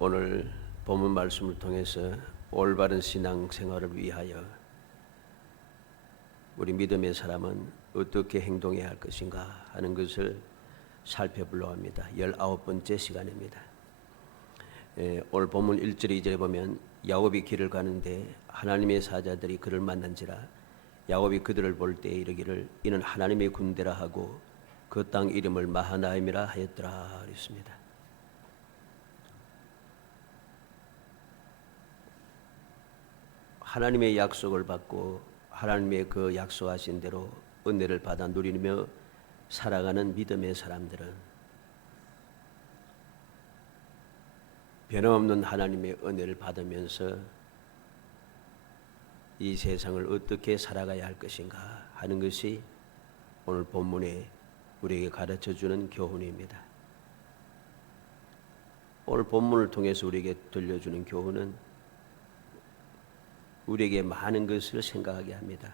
오늘 본문 말씀을 통해서 올바른 신앙 생활을 위하여 우리 믿음의 사람은 어떻게 행동해야 할 것인가 하는 것을 살펴보려고 합니다. 19번째 시간입니다. 오늘 본문 1절 2절에 보면 야곱이 길을 가는데 하나님의 사자들이 그를 만난지라 야곱이 그들을 볼 때 이르기를 이는 하나님의 군대라 하고 그 땅 이름을 마하나임이라 하였더라 그랬습니다. 하나님의 약속을 받고 하나님의 그 약속하신 대로 은혜를 받아 누리며 살아가는 믿음의 사람들은 변함없는 하나님의 은혜를 받으면서 이 세상을 어떻게 살아가야 할 것인가 하는 것이 오늘 본문에 우리에게 가르쳐주는 교훈입니다. 오늘 본문을 통해서 우리에게 들려주는 교훈은 우리에게 많은 것을 생각하게 합니다.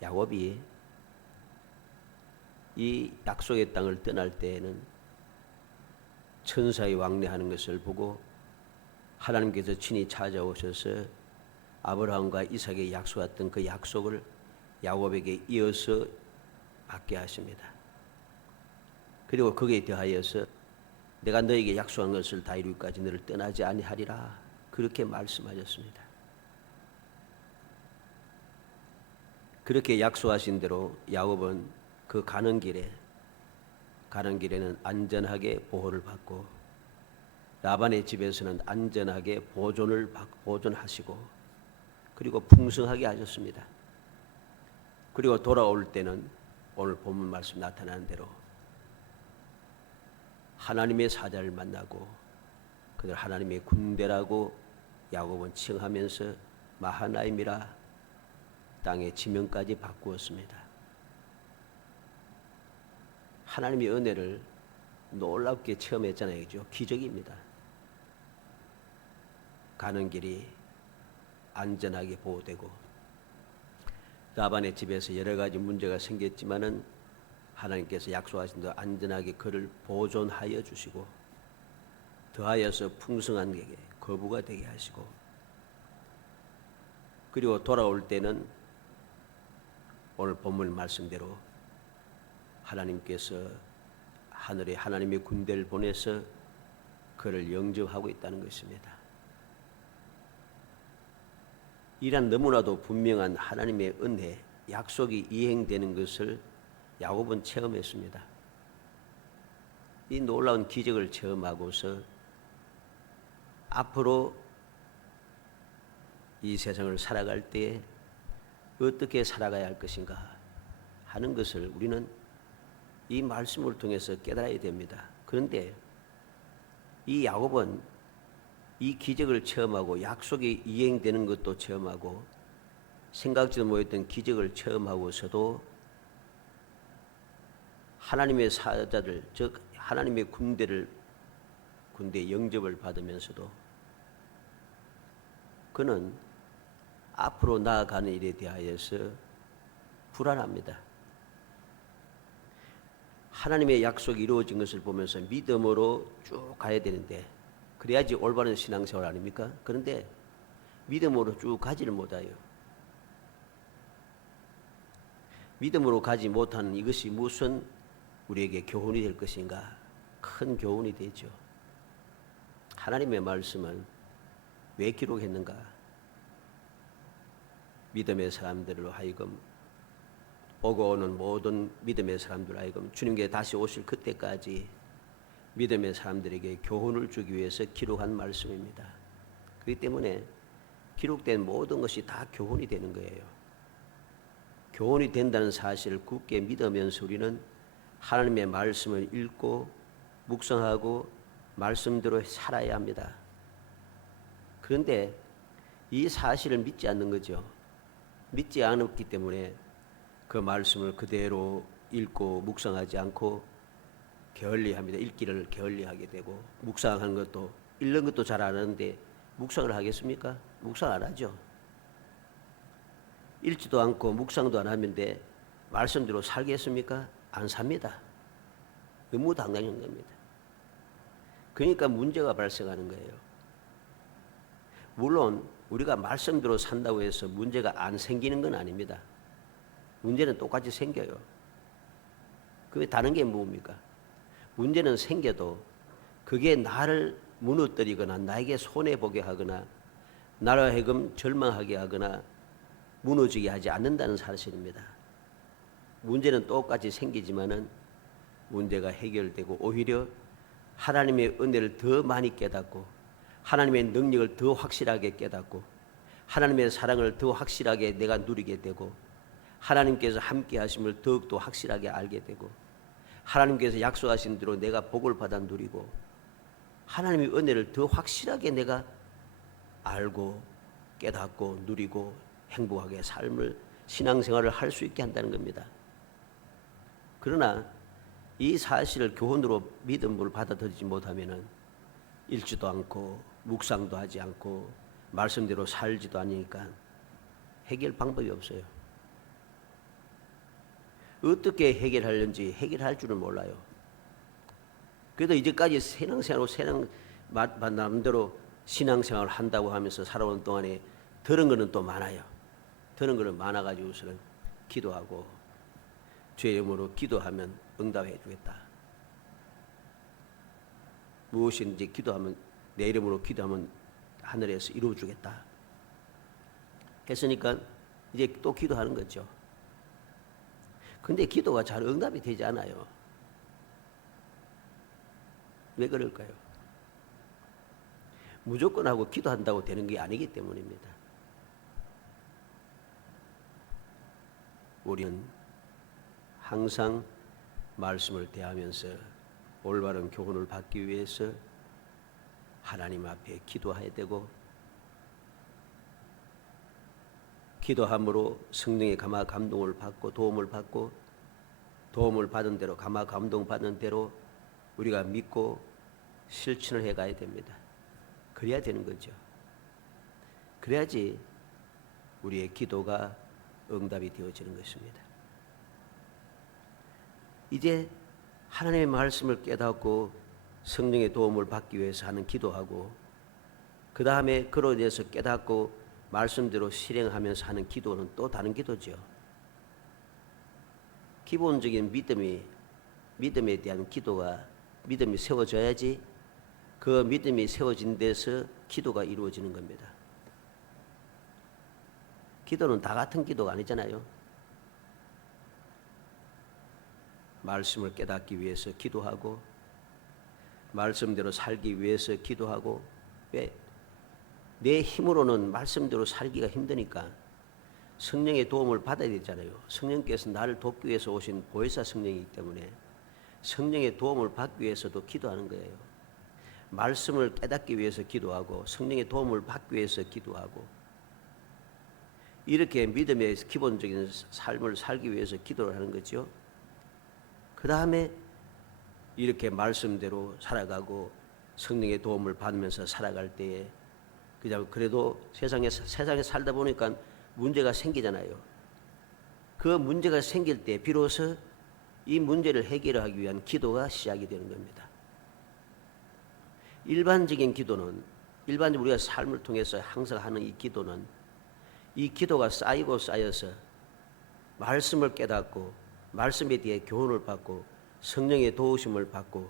야곱이 이 약속의 땅을 떠날 때에는 천사의 왕래하는 것을 보고 하나님께서 친히 찾아오셔서 아브라함과 이삭에게 약속했던 그 약속을 야곱에게 이어서 받게 하십니다. 그리고 거기에 더하여서 내가 너에게 약속한 것을 다 이루기까지 너를 떠나지 아니하리라 그렇게 말씀하셨습니다. 그렇게 약속하신 대로 야곱은 그 가는 길에는 안전하게 보호를 받고 라반의 집에서는 안전하게 보존하시고 그리고 풍성하게 하셨습니다. 그리고 돌아올 때는 오늘 본문 말씀 나타나는 대로 하나님의 사자를 만나고 그들 하나님의 군대라고 야곱은 칭하면서 마하나임이라 땅의 지명까지 바꾸었습니다. 하나님의 은혜를 놀랍게 체험했잖아요. 그죠? 기적입니다. 가는 길이 안전하게 보호되고 라반의 집에서 여러 가지 문제가 생겼지만은 하나님께서 약속하신 대로 안전하게 그를 보존하여 주시고 더하여서 풍성한 게 거부가 되게 하시고 그리고 돌아올 때는 오늘 본문 말씀대로 하나님께서 하늘에 하나님의 군대를 보내서 그를 영접하고 있다는 것입니다. 이란 너무나도 분명한 하나님의 은혜, 약속이 이행되는 것을 야곱은 체험했습니다. 이 놀라운 기적을 체험하고서 앞으로 이 세상을 살아갈 때에 어떻게 살아가야 할 것인가 하는 것을 우리는 이 말씀을 통해서 깨달아야 됩니다. 그런데 이 야곱은 이 기적을 체험하고 약속이 이행되는 것도 체험하고 생각지도 못했던 기적을 체험하고서도 하나님의 사자들 즉 하나님의 군대 영접을 받으면서도 그는 앞으로 나아가는 일에 대하여서 불안합니다. 하나님의 약속이 이루어진 것을 보면서 믿음으로 쭉 가야 되는데 그래야지 올바른 신앙생활 아닙니까? 그런데 믿음으로 쭉 가지를 못해요. 믿음으로 가지 못하는 이것이 무슨 우리에게 교훈이 될 것인가? 큰 교훈이 되죠. 하나님의 말씀은 왜 기록했는가? 믿음의 사람들로 하여금 오고 오는 모든 믿음의 사람들로 하여금 주님께 다시 오실 그때까지 믿음의 사람들에게 교훈을 주기 위해서 기록한 말씀입니다. 그렇기 때문에 기록된 모든 것이 다 교훈이 되는 거예요. 교훈이 된다는 사실을 굳게 믿으면서 우리는 하나님의 말씀을 읽고 묵상하고 말씀대로 살아야 합니다. 그런데 이 사실을 믿지 않는 거죠. 믿지 않았기 때문에 그 말씀을 그대로 읽고 묵상하지 않고 게을리합니다. 읽기를 게을리하게 되고 묵상하는 것도 읽는 것도 잘 안 하는데 묵상을 하겠습니까? 묵상 안 하죠. 읽지도 않고 묵상도 안 하는데 말씀대로 살겠습니까? 안 삽니다. 너무 당연한 겁니다. 그러니까 문제가 발생하는 거예요. 물론 우리가 말씀대로 산다고 해서 문제가 안 생기는 건 아닙니다. 문제는 똑같이 생겨요. 그게 다른 게 뭡니까? 문제는 생겨도 그게 나를 무너뜨리거나 나에게 손해보게 하거나 나로 하여금 절망하게 하거나 무너지게 하지 않는다는 사실입니다. 문제는 똑같이 생기지만은 문제가 해결되고 오히려 하나님의 은혜를 더 많이 깨닫고 하나님의 능력을 더 확실하게 깨닫고 하나님의 사랑을 더 확실하게 내가 누리게 되고 하나님께서 함께 하심을 더욱더 확실하게 알게 되고 하나님께서 약속하신 대로 내가 복을 받아 누리고 하나님의 은혜를 더 확실하게 내가 알고 깨닫고 누리고 행복하게 삶을 신앙생활을 할 수 있게 한다는 겁니다. 그러나 이 사실을 교훈으로 믿음을 받아들이지 못하면은 읽지도 않고 묵상도 하지 않고 말씀대로 살지도 않으니까 해결 방법이 없어요. 어떻게 해결하려는지 해결할 줄은 몰라요. 그래도 이제까지 신앙생활로 나름대로 신앙생활을 한다고 하면서 살아오는 동안에 들은 거는 또 많아요. 들은 거는 많아가지고서는 기도하고 주의 이름으로 기도하면 응답해 주겠다. 무엇인지 기도하면 내 이름으로 기도하면 하늘에서 이루어 주겠다. 했으니까 이제 또 기도하는 거죠. 근데 기도가 잘 응답이 되지 않아요. 왜 그럴까요? 무조건 하고 기도한다고 되는 게 아니기 때문입니다. 우리는 항상 말씀을 대하면서 올바른 교훈을 받기 위해서 하나님 앞에 기도해야 되고 기도함으로 성령의 감화 감동을 받고 도움을 받은 대로 감화 감동 받는 대로 우리가 믿고 실천을 해가야 됩니다. 그래야 되는 거죠. 그래야지 우리의 기도가 응답이 되어지는 것입니다. 이제 하나님의 말씀을 깨닫고 성령의 도움을 받기 위해서 하는 기도하고 그 다음에 그로 인해서 깨닫고 말씀대로 실행하면서 하는 기도는 또 다른 기도죠. 기본적인 믿음에 대한 기도가 믿음이 세워져야지 그 믿음이 세워진 데서 기도가 이루어지는 겁니다. 기도는 다 같은 기도가 아니잖아요. 말씀을 깨닫기 위해서 기도하고 말씀대로 살기 위해서 기도하고 왜? 내 힘으로는 말씀대로 살기가 힘드니까 성령의 도움을 받아야 되잖아요. 성령께서 나를 돕기 위해서 오신 보혜사 성령이기 때문에 성령의 도움을 받기 위해서도 기도하는 거예요. 말씀을 깨닫기 위해서 기도하고 성령의 도움을 받기 위해서 기도하고 이렇게 믿음의 기본적인 삶을 살기 위해서 기도를 하는 거죠. 그 다음에 이렇게 말씀대로 살아가고 성령의 도움을 받으면서 살아갈 때에 그래도 세상에 살다 보니까 문제가 생기잖아요. 그 문제가 생길 때 비로소 이 문제를 해결하기 위한 기도가 시작이 되는 겁니다. 일반적인 기도는 일반적으로 우리가 삶을 통해서 항상 하는 이 기도가 쌓이고 쌓여서 말씀을 깨닫고 말씀에 대해 교훈을 받고 성령의 도우심을 받고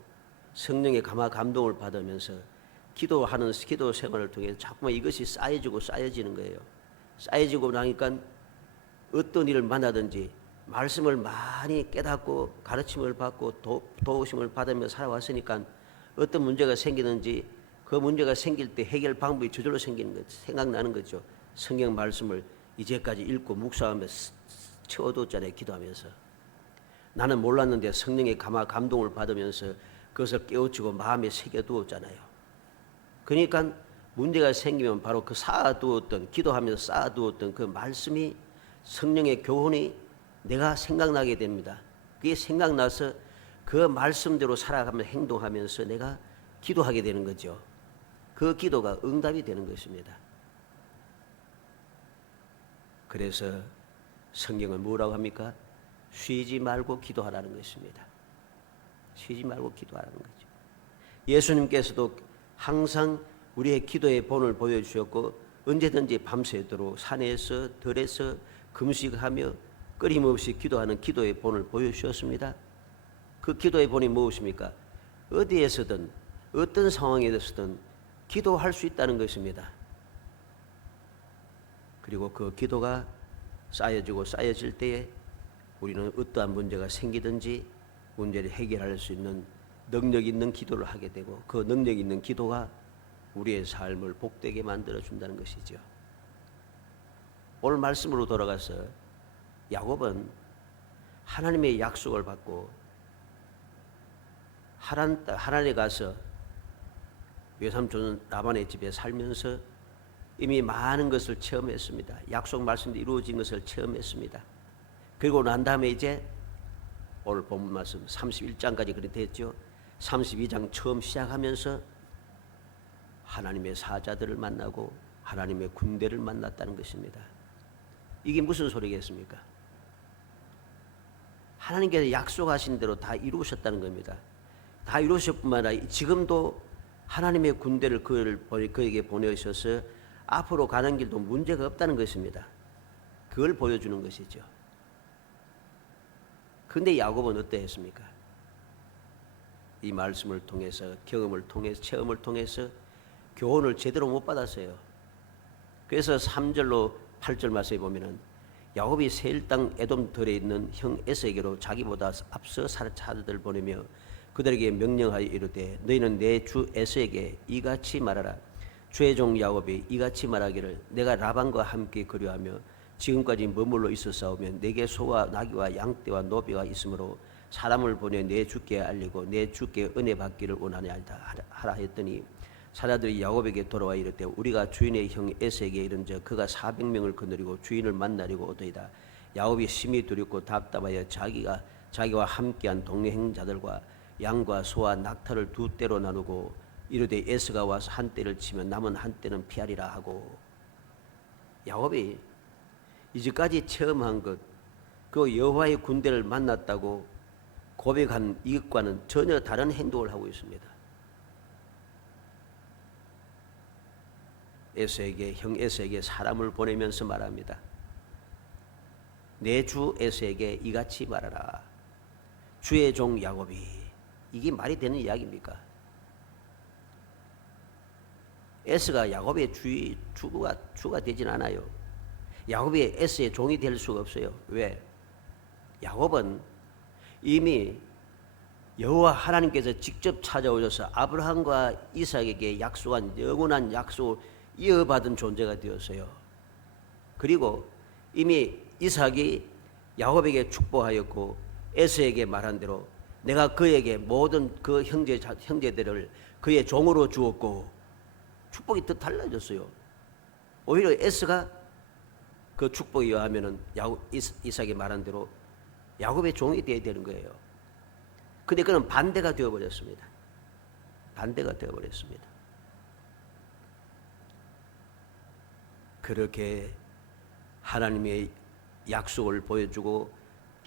성령의 감화 감동을 받으면서 기도하는 기도 생활을 통해 자꾸만 이것이 쌓여지는 거예요. 쌓여지고 나니까 어떤 일을 만나든지 말씀을 많이 깨닫고 가르침을 받고 도우심을 받으며 살아왔으니까 어떤 문제가 생기는지 그 문제가 생길 때 해결 방법이 저절로 생기는 거죠. 생각나는 거죠. 성경 말씀을 이제까지 읽고 묵상하며 채워뒀잖아요. 기도하면서. 나는 몰랐는데 성령의 감화 감동을 받으면서 그것을 깨우치고 마음에 새겨두었잖아요. 그러니까 문제가 생기면 바로 그 기도하면서 쌓아두었던 그 말씀이 성령의 교훈이 내가 생각나게 됩니다. 그게 생각나서 그 말씀대로 살아가며 행동하면서 내가 기도하게 되는 거죠. 그 기도가 응답이 되는 것입니다. 그래서 성경은 뭐라고 합니까? 쉬지 말고 기도하라는 것입니다. 쉬지 말고 기도하라는 거죠. 예수님께서도 항상 우리의 기도의 본을 보여주셨고 언제든지 밤새도록 산에서 들에서 금식하며 끊임없이 기도하는 기도의 본을 보여주셨습니다. 그 기도의 본이 무엇입니까? 어디에서든 어떤 상황에서든 기도할 수 있다는 것입니다. 그리고 그 기도가 쌓여지고 쌓여질 때에 우리는 어떠한 문제가 생기든지 문제를 해결할 수 있는 능력 있는 기도를 하게 되고 그 능력 있는 기도가 우리의 삶을 복되게 만들어 준다는 것이죠. 오늘 말씀으로 돌아가서 야곱은 하나님의 약속을 받고 하란에 가서 외삼촌 라반의 집에 살면서 이미 많은 것을 체험했습니다. 약속 말씀도 이루어진 것을 체험했습니다. 그리고 난 다음에 이제 오늘 본문 말씀 31장까지 그렇게 됐죠. 32장 처음 시작하면서 하나님의 사자들을 만나고 하나님의 군대를 만났다는 것입니다. 이게 무슨 소리겠습니까? 하나님께서 약속하신 대로 다 이루셨다는 겁니다. 다 이루셨을 뿐만 아니라 지금도 하나님의 군대를 그에게 보내셔서 앞으로 가는 길도 문제가 없다는 것입니다. 그걸 보여주는 것이죠. 그런데 야곱은 어떠했습니까? 이 말씀을 통해서 경험을 통해서 체험을 통해서 교훈을 제대로 못 받았어요. 그래서 3절로 8절 말씀에 보면은 야곱이 세일 땅 에돔 들에 있는 형 에서에게로 자기보다 앞서 사자들을 보내며 그들에게 명령하여 이르되 너희는 내 주 에서에게 이같이 말하라. 주의 종 야곱이 이같이 말하기를 내가 라반과 함께 거류하며 지금까지 머물러 있었사오면 내게 소와 나귀와 양떼와 노비가 있으므로 사람을 보내 내 주께 알리고 내 주께 은혜 받기를 원하냐 하라 했더니 사자들이 야곱에게 돌아와 이르되 우리가 주인의 형 에서에게 이른즉 그가 400명을 거느리고 주인을 만나려고 오더이다. 야곱이 심히 두렵고 답답하여 자기와 함께한 동행자들과 양과 소와 낙타를 두 떼로 나누고 이르되 에서가 와서 한 떼를 치면 남은 한 떼는 피하리라 하고 야곱이 이제까지 체험한 것 그 여호와의 군대를 만났다고 고백한 이것과는 전혀 다른 행동을 하고 있습니다. 형 에서에게 사람을 보내면서 말합니다. 내 주 에서에게 이같이 말하라. 주의 종 야곱이 이게 말이 되는 이야기입니까? 에서가 야곱의 주가 되진 않아요. 야곱이 에서의 종이 될 수가 없어요. 왜? 야곱은 이미 여호와 하나님께서 직접 찾아오셔서 아브라함과 이삭에게 약속한 영원한 약속을 이어받은 존재가 되었어요. 그리고 이미 이삭이 야곱에게 축복하였고 에서에게 말한 대로 내가 그에게 모든 그 형제들을 그의 종으로 주었고 축복이 더 달라졌어요. 오히려 에서가 그 축복에 의하면은 이삭이 말한 대로 야곱의 종이 되어야 되는 거예요. 근데 그는 반대가 되어버렸습니다. 반대가 되어버렸습니다. 그렇게 하나님의 약속을 보여주고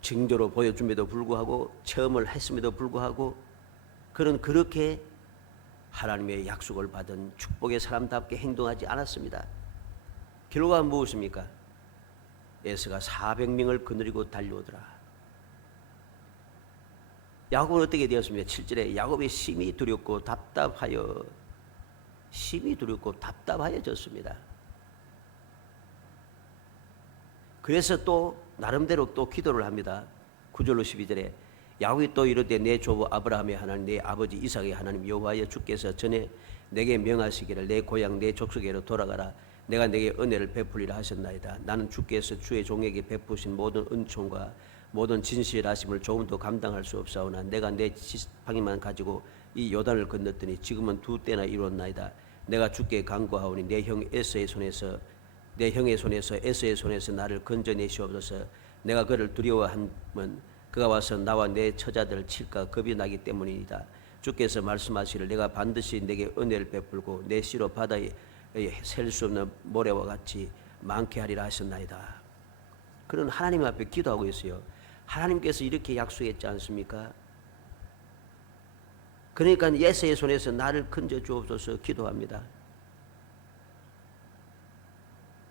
징조로 보여줌에도 불구하고 체험을 했음에도 불구하고 그는 그렇게 하나님의 약속을 받은 축복의 사람답게 행동하지 않았습니다. 결과가 무엇입니까? 에서가 400명을 거느리고 달려오더라. 야곱은 어떻게 되었습니까? 7절에 야곱이 심히 두렵고 답답하여졌습니다. 그래서 또 나름대로 또 기도를 합니다. 9절로 12절에 야곱이 또 이르되 내 조부 아브라함의 하나님 내 아버지 이삭의 하나님 여호와여 주께서 전에 내게 명하시기를 내 고향 내 족속에로 돌아가라. 내가 내게 은혜를 베풀리라 하셨나이다. 나는 주께서 주의 종에게 베푸신 모든 은총과 모든 진실하심을 조금도 감당할 수 없사오나 내가 내 지팡이만 가지고 이 요단을 건넜더니 지금은 두 때나 이뤘나이다. 내가 주께 간구하오니 내 형의 손에서 에서의 손에서 나를 건져내시옵소서. 내가 그를 두려워하면 그가 와서 나와 내 처자들을 칠까 겁이 나기 때문이다. 주께서 말씀하시기를 내가 반드시 내게 은혜를 베풀고 내 씨로 바다에 셀 수 없는 모래와 같이 많게 하리라 하셨나이다. 그런 하나님 앞에 기도하고 있어요. 하나님께서 이렇게 약속했지 않습니까? 그러니까 예수의 손에서 나를 건져 주옵소서 기도합니다.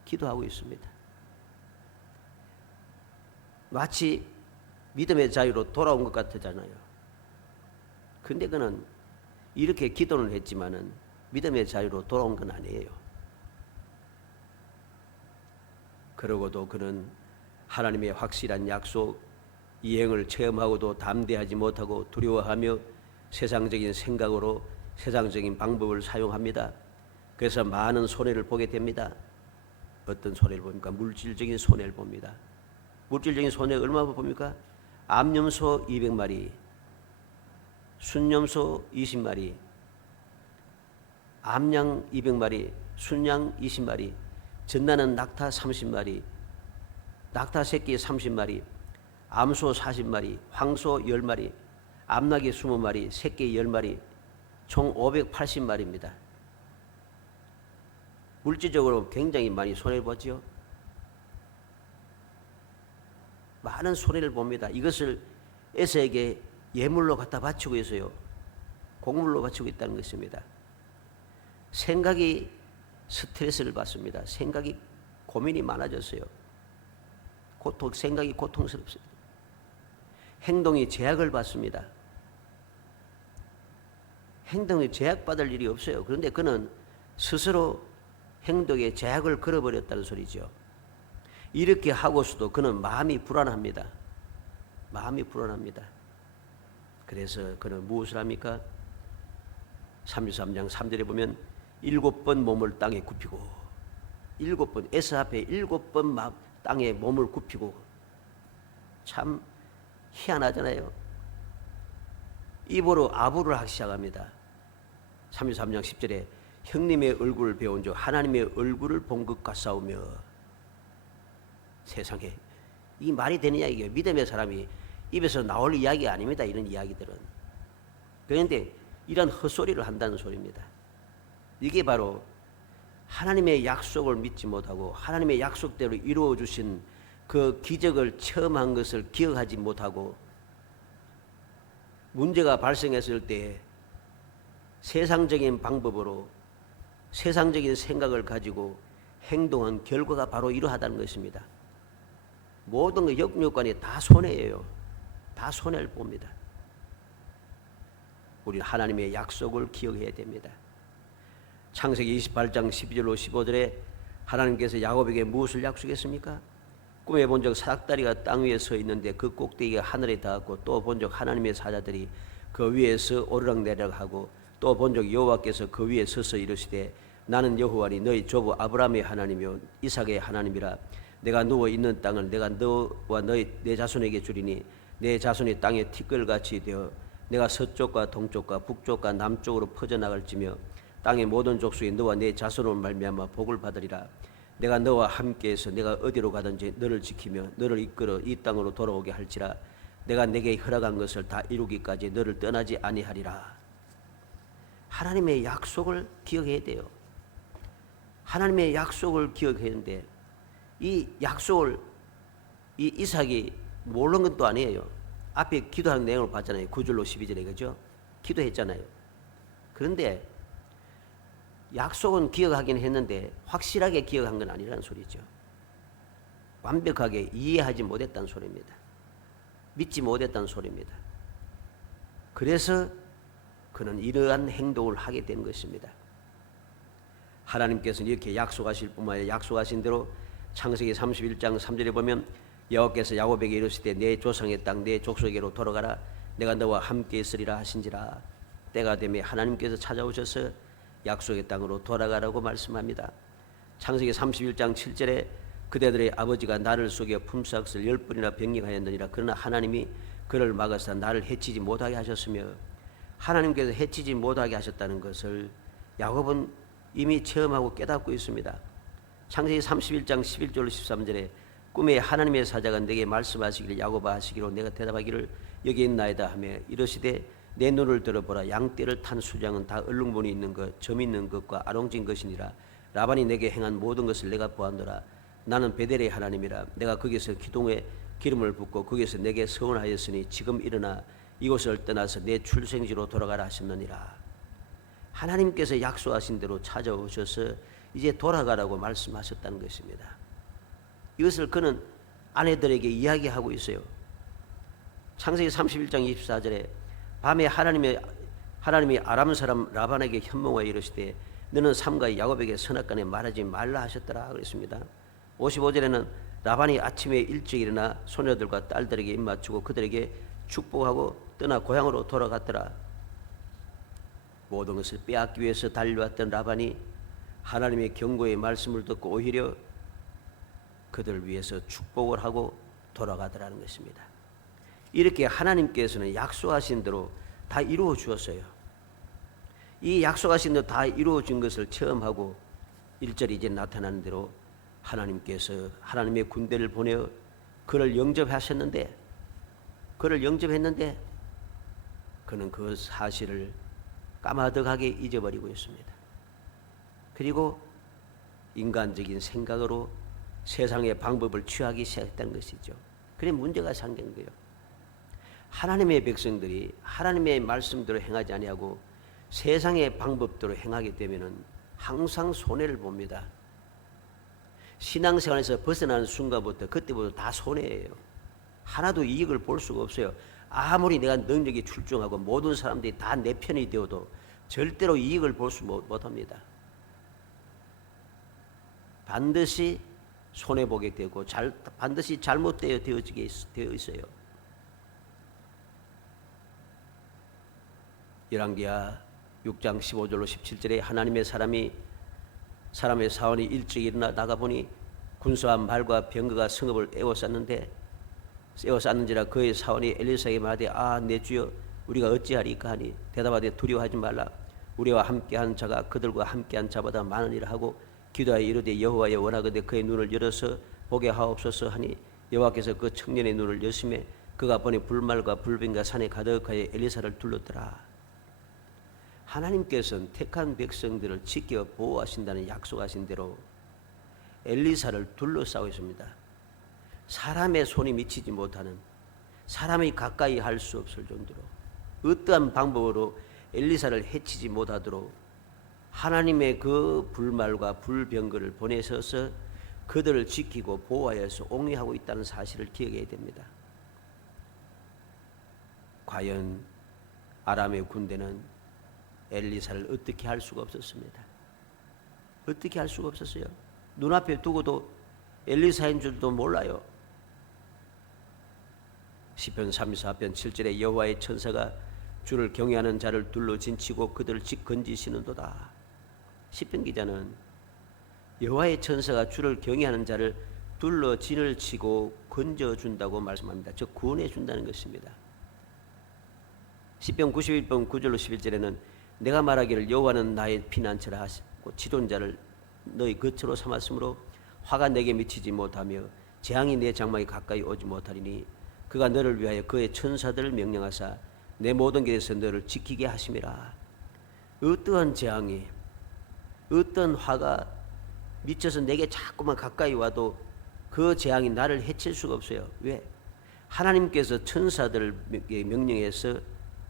기도하고 있습니다. 마치 믿음의 자유로 돌아온 것 같잖아요. 근데 그는 이렇게 기도는 했지만은 믿음의 자유로 돌아온 건 아니에요. 그러고도 그는 하나님의 확실한 약속 이행을 체험하고도 담대하지 못하고 두려워하며 세상적인 생각으로 세상적인 방법을 사용합니다. 그래서 많은 손해를 보게 됩니다. 어떤 손해를 봅니까? 물질적인 손해를 봅니다. 물질적인 손해 얼마 봅니까? 암염소 200마리, 순염소 20마리, 암양 200마리, 순양 20마리, 전나는 낙타 30마리, 낙타 새끼 30마리, 암소 40마리, 황소 10마리, 암낙이 20마리, 새끼 10마리, 총 580마리입니다. 물질적으로 굉장히 많이 손해를 보죠. 많은 손해를 봅니다. 이것을 에서에게 예물로 갖다 바치고 있어요. 곡물로 바치고 있다는 것입니다. 생각이 스트레스를 받습니다. 생각이 고민이 많아졌어요. 생각이 고통스럽습니다. 행동이 제약을 받습니다. 행동이 제약받을 일이 없어요. 그런데 그는 스스로 행동에 제약을 걸어버렸다는 소리죠. 이렇게 하고서도 그는 마음이 불안합니다. 마음이 불안합니다. 그래서 그는 무엇을 합니까? 33장 3절에 보면 7번 몸을 땅에 굽히고 7번 에서 앞에 7번 땅에 몸을 굽히고 참 희한하잖아요. 입으로 아부를 하기 시작합니다. 33장 10절에 형님의 얼굴을 배운 즉 하나님의 얼굴을 본 것 같사오며 세상에 이 말이 되느냐 이게 믿음의 사람이 입에서 나올 이야기 아닙니다. 이런 이야기들은. 그런데 이런 헛소리를 한다는 소리입니다. 이게 바로 하나님의 약속을 믿지 못하고 하나님의 약속대로 이루어 주신 그 기적을 체험한 것을 기억하지 못하고 문제가 발생했을 때 세상적인 방법으로 세상적인 생각을 가지고 행동한 결과가 바로 이러하다는 것입니다. 모든 그 역류관이 다 손해예요. 다 손해를 봅니다. 우리는 하나님의 약속을 기억해야 됩니다. 창세기 28장 12절로 15절에 하나님께서 야곱에게 무엇을 약속했습니까? 꿈에 본 적 사닥다리가 땅 위에 서 있는데 그 꼭대기가 하늘에 닿았고 또 본 적 하나님의 사자들이 그 위에서 오르락내리락 하고 또 본 적 여호와께서 그 위에 서서 이르시되 나는 여호와니 너희 조부 아브라함의 하나님이요 이삭의 하나님이라. 내가 누워 있는 땅을 내가 너와 내 자손에게 주리니 내 자손이 땅에 티끌같이 되어 내가 서쪽과 동쪽과 북쪽과 남쪽으로 퍼져나갈지며 땅의 모든 족속이 너와 내 자손으로 말미암아 복을 받으리라. 내가 너와 함께해서 내가 어디로 가든지 너를 지키며 너를 이끌어 이 땅으로 돌아오게 할지라. 내가 내게 허락한 것을 다 이루기까지 너를 떠나지 아니하리라. 하나님의 약속을 기억해야 돼요. 하나님의 약속을 기억했는데 이 약속을 이 이삭이 모르는 것도 아니에요. 앞에 기도하는 내용을 봤잖아요. 9절로 12절에 그죠? 기도했잖아요. 그런데 약속은 기억하긴 했는데 확실하게 기억한 건 아니라는 소리죠. 완벽하게 이해하지 못했다는 소리입니다. 믿지 못했다는 소리입니다. 그래서 그는 이러한 행동을 하게 된 것입니다. 하나님께서는 이렇게 약속하실 뿐만 아니라 약속하신 대로 창세기 31장 3절에 보면 여호와께서 야곱에게 이르시되 내 조상의 땅 내 족속에게로 돌아가라. 내가 너와 함께 있으리라 하신지라. 때가 되매 하나님께서 찾아오셔서 약속의 땅으로 돌아가라고 말씀합니다. 창세기 31장 7절에 그대들의 아버지가 나를 속여 품삯을 10번이나 병력하였느니라. 그러나 하나님이 그를 막아서 나를 해치지 못하게 하셨으며 하나님께서 해치지 못하게 하셨다는 것을 야곱은 이미 체험하고 깨닫고 있습니다. 창세기 31장 11절 13절에 꿈에 하나님의 사자가 내게 말씀하시기를 야곱아 하시기로 내가 대답하기를 여기 있나이다 하며 이르시되 내 눈을 들어보라. 양떼를 탄 수장은 다 얼룩무늬 있는 것, 점 있는 것과 아롱진 것이니라. 라반이 내게 행한 모든 것을 내가 보았노라. 나는 베델의 하나님이라. 내가 거기서 기둥에 기름을 붓고 거기서 내게 서원하였으니 지금 일어나 이곳을 떠나서 내 출생지로 돌아가라 하셨느니라. 하나님께서 약속하신 대로 찾아오셔서 이제 돌아가라고 말씀하셨다는 것입니다. 이것을 그는 아내들에게 이야기하고 있어요. 창세기 31장 24절에 밤에 하나님이 아람 사람 라반에게 현몽하여 이르시되 너는 삼가 야곱에게 선악간에 말하지 말라 하셨더라 그랬습니다. 55절에는 라반이 아침에 일찍 일어나 소녀들과 딸들에게 입맞추고 그들에게 축복하고 떠나 고향으로 돌아갔더라. 모든 것을 빼앗기 위해서 달려왔던 라반이 하나님의 경고의 말씀을 듣고 오히려 그들을 위해서 축복을 하고 돌아가더라는 것입니다. 이렇게 하나님께서는 약속하신 대로 다 이루어 주었어요. 이 약속하신 대로 다 이루어진 것을 체험하고 1절에 이제 나타나는 대로 하나님께서 하나님의 군대를 보내어 그를 영접했는데 그는 그 사실을 까마득하게 잊어버리고 있습니다. 그리고 인간적인 생각으로 세상의 방법을 취하기 시작했다는 것이죠. 그래 문제가 생긴 거예요. 하나님의 백성들이 하나님의 말씀대로 행하지 아니하고 세상의 방법대로 행하게 되면은 항상 손해를 봅니다. 신앙생활에서 벗어나는 순간부터 그때부터 다 손해예요. 하나도 이익을 볼 수가 없어요. 아무리 내가 능력이 출중하고 모든 사람들이 다 내 편이 되어도 절대로 이익을 볼 수 못합니다. 반드시 손해보게 되고 반드시 잘못되어지게 되어 있어요. 열왕기하 6장 15절로 17절에 하나님의 사람의 사원이 일찍 일어나 나가보니 군수와 말과 병거가 성읍을 에워쌌는지라 그의 사원이 엘리사에게 말하되 내 주여 우리가 어찌하리까 하니 대답하되 두려워하지 말라 우리와 함께한 자가 그들과 함께한 자보다 많으니라 하고 기도하여 이르되 여호와여 원하건대 그의 눈을 열어서 보게 하옵소서 하니 여호와께서 그 청년의 눈을 여심해 그가 보니 불말과 불병과 산에 가득하여 엘리사를 둘렀더라. 하나님께서는 택한 백성들을 지켜 보호하신다는 약속하신 대로 엘리사를 둘러싸고 있습니다. 사람의 손이 미치지 못하는, 사람이 가까이 할 수 없을 정도로 어떠한 방법으로 엘리사를 해치지 못하도록 하나님의 그 불말과 불병거를 보내셔서 그들을 지키고 보호하여서 옹이하고 있다는 사실을 기억해야 됩니다. 과연 아람의 군대는 엘리사를 어떻게 할 수가 없었습니다. 어떻게 할 수가 없었어요. 눈앞에 두고도 엘리사인 줄도 몰라요. 시편 34편 7절에 여호와의 천사가 주를 경외하는 자를 둘러 진치고 그들을 건지시는도다. 시편 기자는 여호와의 천사가 주를 경외하는 자를 둘러 진을 치고 건져준다고 말씀합니다. 즉 구원해준다는 것입니다. 시편 91편 9절로 11절에는 내가 말하기를 여호와는 나의 피난처라 하시고 지존자를 너희 거처로 삼았으므로 화가 내게 미치지 못하며 재앙이 내 장막에 가까이 오지 못하리니 그가 너를 위하여 그의 천사들을 명령하사 내 모든 길에서 너를 지키게 하심이라. 어떠한 재앙이 어떤 화가 미쳐서 내게 자꾸만 가까이 와도 그 재앙이 나를 해칠 수가 없어요. 왜? 하나님께서 천사들을 명령해서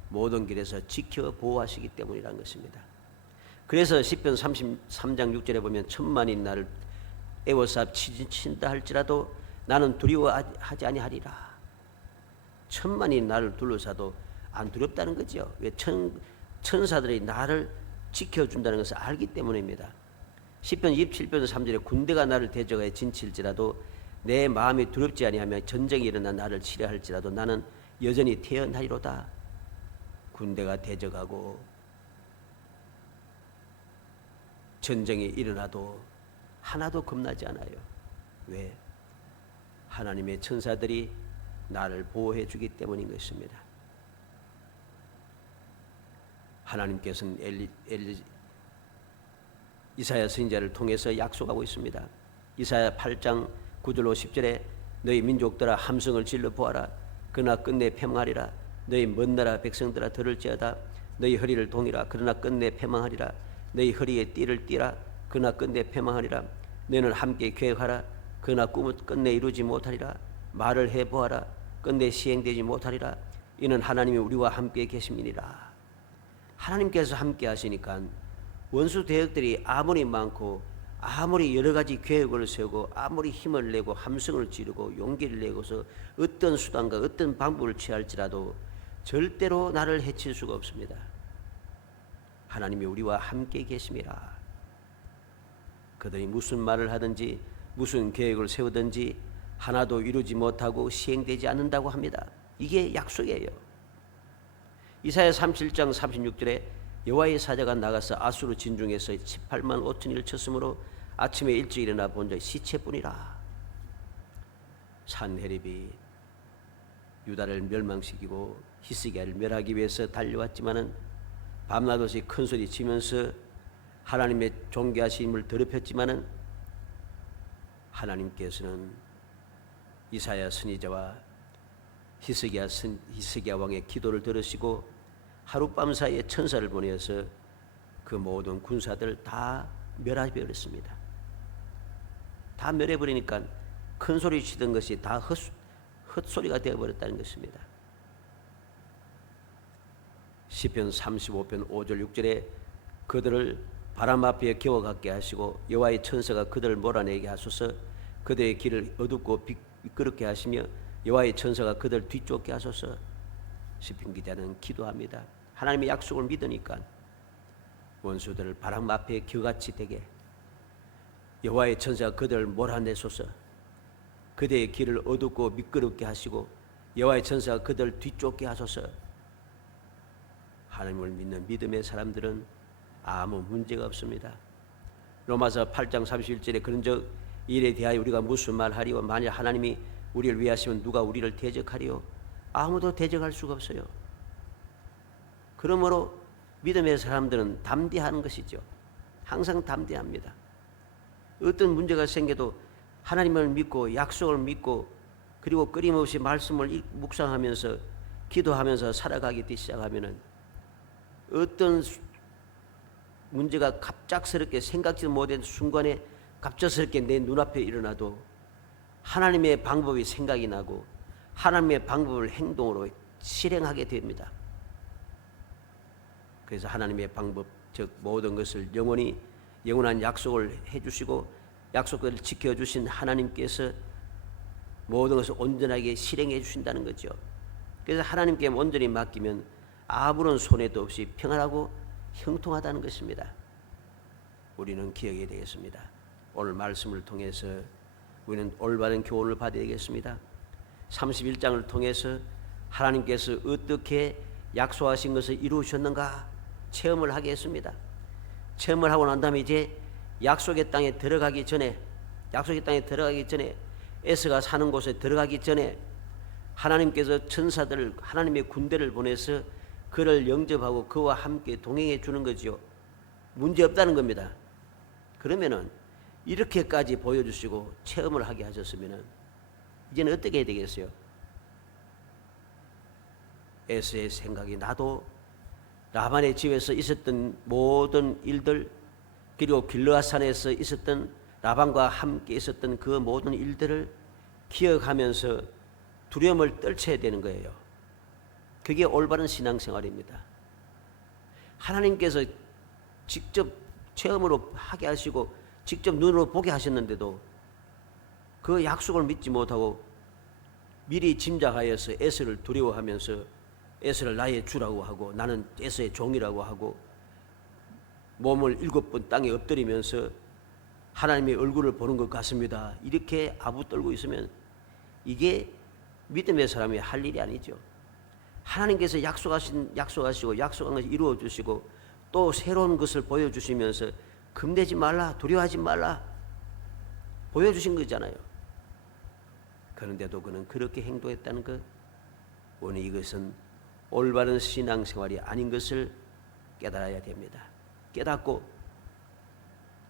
모든 길에서 지켜 보호하시기 때문이라는 것입니다. 그래서 시편 33장 6절에 보면 천만이 나를 에워싸 친다 할지라도 나는 두려워하지 아니하리라. 천만이 나를 둘러싸도 안 두렵다는 거죠. 왜? 천사들이 나를 지켜준다는 것을 알기 때문입니다. 시편 27편 3절에 군대가 나를 대적하여 진칠지라도 내 마음이 두렵지 아니하며 전쟁이 일어나 나를 치려 할지라도 나는 여전히 태연하리로다. 군대가 대적하고 전쟁이 일어나도 하나도 겁나지 않아요. 왜? 하나님의 천사들이 나를 보호해 주기 때문인 것입니다. 하나님께서는 이사야 선지자를 통해서 약속하고 있습니다. 이사야 8장 9절로 10절에 너희 민족들아 함성을 질러 보아라. 그러나 끝내 패망하리라. 너희 먼 나라 백성들아 들을지어다. 너희 허리를 동이라. 그러나 끝내 패망하리라. 너희 허리에 띠를 띠라. 그러나 끝내 패망하리라. 너희는 함께 계획하라. 그러나 꿈은 끝내 이루지 못하리라. 말을 해보아라. 끝내 시행되지 못하리라. 이는 하나님이 우리와 함께 계심이니라. 하나님께서 함께 하시니까 원수 대적들이 아무리 많고 아무리 여러 가지 계획을 세우고 아무리 힘을 내고 함성을 지르고 용기를 내고서 어떤 수단과 어떤 방법을 취할지라도 절대로 나를 해칠 수가 없습니다. 하나님이 우리와 함께 계심이라. 그들이 무슨 말을 하든지 무슨 계획을 세우든지 하나도 이루지 못하고 시행되지 않는다고 합니다. 이게 약속이에요. 이사야 37장 36절에 여호와의 사자가 나가서 아수르 진중에서 18만 5천이를 쳤으므로 아침에 일찍 일어나 본 자의 시체뿐이라. 산헤립이 유다를 멸망시키고 히스기야를 멸하기 위해서 달려왔지만은 밤낮없이 큰 소리 치면서 하나님의 존귀하심을 더럽혔지만은 하나님께서는 이사야 선지자와 히스기야 왕의 기도를 들으시고 하룻밤 사이에 천사를 보내어서 그 모든 군사들을 다 멸해버렸습니다. 다 멸해버리니까 큰 소리 치던 것이 다 헛소리가 되어버렸다는 것입니다. 시편 35편 5절 6절에 그들을 바람 앞에 겨워갖게 하시고 여호와의 천사가 그들을 몰아내게 하소서. 그들의 길을 어둡고 미끄럽게 하시며 여호와의 천사가 그들 뒤쫓게 하소서. 시편 기자는 기도합니다. 하나님의 약속을 믿으니까 원수들을 바람 앞에 겨같이 되게 여호와의 천사가 그들을 몰아내소서. 그들의 길을 어둡고 미끄럽게 하시고 여호와의 천사가 그들을 뒤쫓게 하소서. 하나님을 믿는 믿음의 사람들은 아무 문제가 없습니다. 로마서 8장 31절에 그런즉 일에 대하여 우리가 무슨 말하리요? 만일 하나님이 우리를 위하시면 누가 우리를 대적하리요? 아무도 대적할 수가 없어요. 그러므로 믿음의 사람들은 담대한 것이죠. 항상 담대합니다. 어떤 문제가 생겨도 하나님을 믿고 약속을 믿고 그리고 끊임없이 말씀을 묵상하면서 기도하면서 살아가기 시작하면은 어떤 문제가 갑작스럽게 생각지도 못한 순간에 갑작스럽게 내 눈앞에 일어나도 하나님의 방법이 생각이 나고 하나님의 방법을 행동으로 실행하게 됩니다. 그래서 하나님의 방법, 즉 모든 것을 영원한 약속을 해주시고 약속을 지켜주신 하나님께서 모든 것을 온전하게 실행해 주신다는 거죠. 그래서 하나님께 온전히 맡기면 아무런 손해도 없이 평안하고 형통하다는 것입니다. 우리는 기억해야 되겠습니다. 오늘 말씀을 통해서 우리는 올바른 교훈을 받아야 되겠습니다. 31장을 통해서 하나님께서 어떻게 약속하신 것을 이루셨는가 체험을 하겠습니다. 체험을 하고 난 다음에 이제 약속의 땅에 들어가기 전에 에스가 사는 곳에 들어가기 전에 하나님께서 천사들을 하나님의 군대를 보내서 그를 영접하고 그와 함께 동행해 주는 거지요. 문제 없다는 겁니다. 그러면은 이렇게까지 보여주시고 체험을 하게 하셨으면은 이제는 어떻게 해야 되겠어요? 에스의 생각이 나도 라반의 집에서 있었던 모든 일들 그리고 길르앗산에서 있었던 라반과 함께 있었던 그 모든 일들을 기억하면서 두려움을 떨쳐야 되는 거예요. 그게 올바른 신앙생활입니다. 하나님께서 직접 체험으로 하게 하시고 직접 눈으로 보게 하셨는데도 그 약속을 믿지 못하고 미리 짐작하여서 에스를 두려워하면서 에스를 나의 주라고 하고 나는 에스의 종이라고 하고 몸을 7번 땅에 엎드리면서 하나님의 얼굴을 보는 것 같습니다. 이렇게 아부 떨고 있으면 이게 믿음의 사람이 할 일이 아니죠. 하나님께서 약속하시고 약속한 것을 이루어 주시고 또 새로운 것을 보여주시면서 겁내지 말라, 두려워하지 말라 보여주신 거잖아요. 그런데도 그는 그렇게 행동했다는 것, 오늘 이것은 올바른 신앙생활이 아닌 것을 깨달아야 됩니다. 깨닫고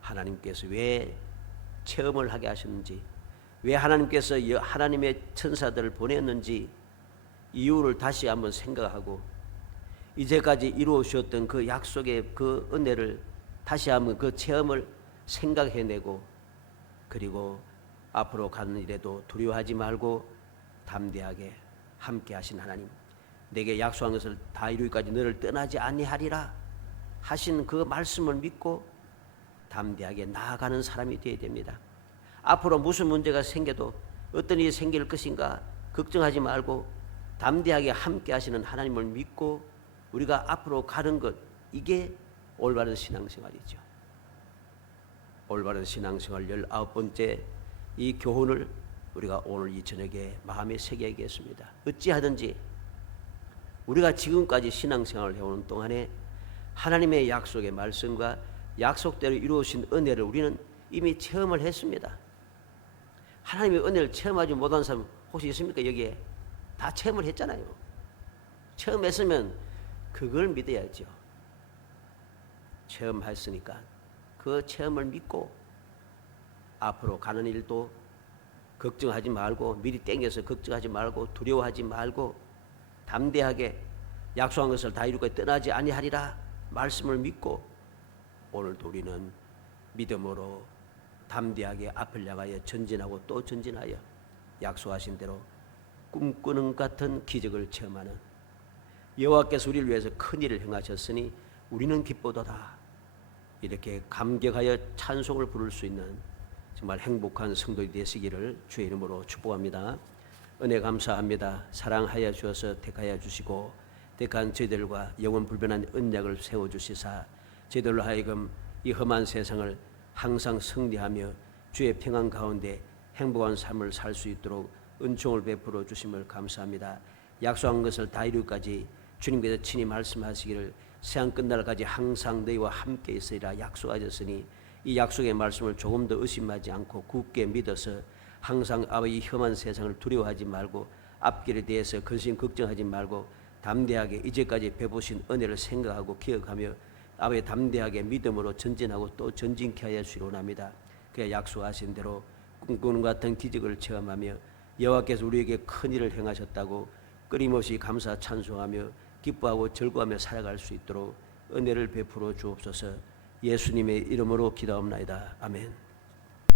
하나님께서 왜 체험을 하게 하셨는지, 왜 하나님께서 하나님의 천사들을 보냈는지 이유를 다시 한번 생각하고 이제까지 이루어주셨던 그 약속의 그 은혜를 다시 한번 그 체험을 생각해내고 그리고 앞으로 가는 일에도 두려워하지 말고 담대하게 함께 하신 하나님, 내게 약속한 것을 다 이루기까지 너를 떠나지 아니하리라 하신 그 말씀을 믿고 담대하게 나아가는 사람이 되어야 됩니다. 앞으로 무슨 문제가 생겨도 어떤 일이 생길 것인가 걱정하지 말고 담대하게 함께 하시는 하나님을 믿고 우리가 앞으로 가는 것, 이게 올바른 신앙생활이죠. 올바른 신앙생활 19번째 이 교훈을 우리가 오늘 이 저녁에 마음에 새겨야겠습니다. 어찌하든지 우리가 지금까지 신앙생활을 해오는 동안에 하나님의 약속의 말씀과 약속대로 이루어진 은혜를 우리는 이미 체험을 했습니다. 하나님의 은혜를 체험하지 못한 사람 혹시 있습니까? 여기에 다 체험을 했잖아요. 체험했으면 그걸 믿어야죠. 체험했으니까 그 체험을 믿고 앞으로 가는 일도 걱정하지 말고 미리 땡겨서 걱정하지 말고 두려워하지 말고 담대하게 약속한 것을 다 이루고 떠나지 아니하리라 말씀을 믿고 오늘도 우리는 믿음으로 담대하게 앞을 향하여 전진하고 또 전진하여 약속하신 대로 꿈꾸는 같은 기적을 체험하는 여호와께서 우리를 위해서 큰 일을 행하셨으니 우리는 기쁘도다. 이렇게 감격하여 찬송을 부를 수 있는 정말 행복한 성도이 되시기를 주의 이름으로 축복합니다. 은혜 감사합니다. 사랑하여 주어서 택하여 주시고 택한 저희들과 영원 불변한 언약을 세워주시사 저희들로 하여금 이 험한 세상을 항상 승리하며 주의 평안 가운데 행복한 삶을 살 수 있도록 은총을 베풀어 주심을 감사합니다. 약속한 것을 다 이루기까지 주님께서 친히 말씀하시기를 세상 끝날까지 항상 너희와 함께 있으리라 약속하셨으니 이 약속의 말씀을 조금 더 의심하지 않고 굳게 믿어서 항상 아버지 험한 세상을 두려워하지 말고 앞길에 대해서 근심 걱정하지 말고 담대하게 이제까지 베푸신 은혜를 생각하고 기억하며 아버지 담대하게 믿음으로 전진하고 또 전진케 하여 주시옵나이다. 그의 약속하신 대로 꿈꾸는 같은 기적을 체험하며 여호와께서 우리에게 큰 일을 행하셨다고 끊임없이 감사 찬송하며 기뻐하고 즐거워하며 살아갈 수 있도록 은혜를 베풀어 주옵소서. 예수님의 이름으로 기도합나이다. 아멘.